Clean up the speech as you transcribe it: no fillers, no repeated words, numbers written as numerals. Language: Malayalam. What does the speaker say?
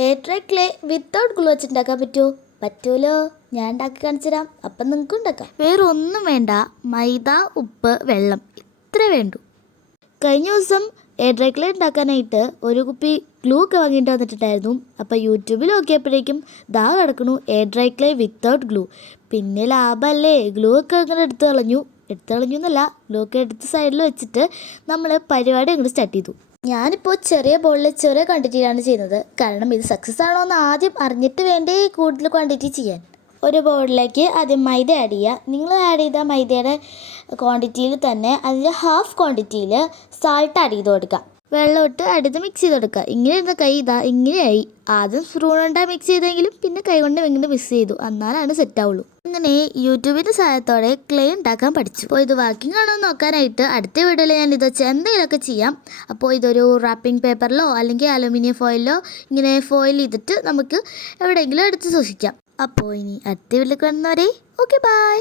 Air dry clay without glue വെച്ചുണ്ടാക്കാൻ പറ്റുമോ? പറ്റുമല്ലോ, ഞാൻ ഉണ്ടാക്കി കാണിച്ചു തരാം. അപ്പം നിങ്ങൾക്ക് ഉണ്ടാക്കാം. വേറെ ഒന്നും വേണ്ട, മൈദ, ഉപ്പ്, വെള്ളം, ഇത്രേ വേണ്ടൂ. കഴിഞ്ഞ ദിവസം എയർ ഡ്രൈ ക്ലേ ഉണ്ടാക്കാനായിട്ട് ഒരു കുപ്പി ഗ്ലൂ ഒക്കെ വാങ്ങിയിട്ട് വന്നിട്ടുണ്ടായിരുന്നു. അപ്പോൾ യൂട്യൂബിൽ നോക്കിയപ്പോഴേക്കും ദാ കിടക്കണു air dry clay without glue. പിന്നെ ലാഭമല്ലേ, ഗ്ലൂ ഒക്കെ അങ്ങനെ എടുത്തു കളഞ്ഞു എന്നല്ല, ഗ്ലൂ ഒക്കെ എടുത്ത് സൈഡിൽ വെച്ചിട്ട് നമ്മൾ പരിപാടി അങ്ങോട്ട് സ്റ്റാർട്ട് ചെയ്തു. ഞാനിപ്പോൾ ചെറിയ ബോളിൽ ചെറിയ ക്വാണ്ടിറ്റിയിലാണ് ചെയ്യുന്നത്. കാരണം ഇത് സക്സസ് ആണോ എന്ന് ആദ്യം അറിഞ്ഞിട്ട് വേണ്ടേ കൂടുതൽ ക്വാണ്ടിറ്റി ചെയ്യാൻ. ഒരു ബോളിലേക്ക് ആദ്യം മൈദ ആഡ് ചെയ്യുക. നിങ്ങൾ ആഡ് ചെയ്ത മൈദയുടെ ക്വാണ്ടിറ്റിയിൽ തന്നെ അതിൻ്റെ ഹാഫ് ക്വാണ്ടിറ്റിയിൽ സാൾട്ട് ആഡ് ചെയ്ത് കൊടുക്കുക. വെള്ളം ഇട്ട് അടുത്ത് മിക്സ് ചെയ്ത് കൊടുക്കുക. ഇങ്ങനെ ഇരുന്ന കൈ ഇതാ ഇങ്ങനെയായി. ആദ്യം സ്പൂൺ കൊണ്ടാണ് മിക്സ് ചെയ്തെങ്കിലും പിന്നെ കൈ കൊണ്ട് ഇങ്ങനെ മിക്സ് ചെയ്തു, എന്നാലാണ് സെറ്റ് ആവുള്ളൂ. അങ്ങനെ യൂട്യൂബിൻ്റെ സഹായത്തോടെ ക്ലേ ഉണ്ടാക്കാൻ പഠിച്ചു. അപ്പോൾ ഇത് വർക്കിംഗ് ആണോ എന്ന് നോക്കാനായിട്ട് അടുത്ത വീഡിയോയിൽ ഞാൻ ഇത് വെച്ച് എന്തെങ്കിലുമൊക്കെ ചെയ്യാം. അപ്പോൾ ഇതൊരു റാപ്പിംഗ് പേപ്പറിലോ അല്ലെങ്കിൽ അലുമിനിയം ഫോയിലോ ഇങ്ങനെ ഫോയിൽ ചെയ്തിട്ട് നമുക്ക് എവിടെയെങ്കിലും എടുത്ത് സൂക്ഷിക്കാം. അപ്പോൾ ഇനി അടുത്ത വീട്ടിലേക്ക് കാണുന്നവരെ ഓക്കെ ബൈ.